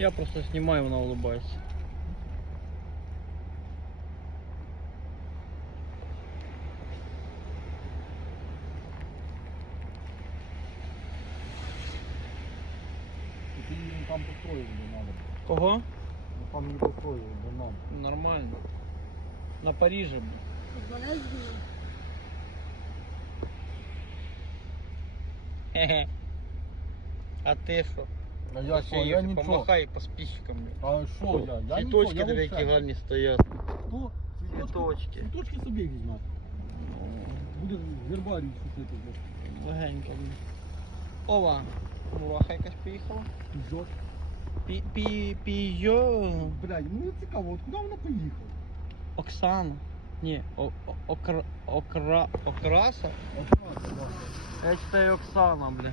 Я просто снимаю, она улыбается. Ты, ну, там Кого? Ага. Ну там не построили бы нам. Нормально. На Париже бы. А, Хе -хе. а ты что? а я вообще, я я Помахай по спичкам. А что я? я цветочки для кигальни стоят. Что? Цветочки? Цветочки, цветочки собей видно. Будет гербарий сушить. Легенько. Ова. Мураха якась пи пи Пізо. Блядь, мені ну, цікаво, от куди она поехала? Оксана. Не, окра... окра... окраса? Окраса, да. Я читаю Оксана, блядь.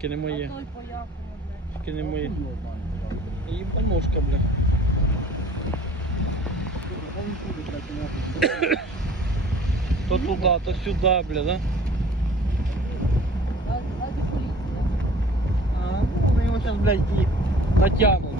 Ще а а, ну, не моє. Ще не моє. Її поможка, бля. то туди, то сюди, бля, да? А, ну, ми його зараз, блядь, натягнемо. И...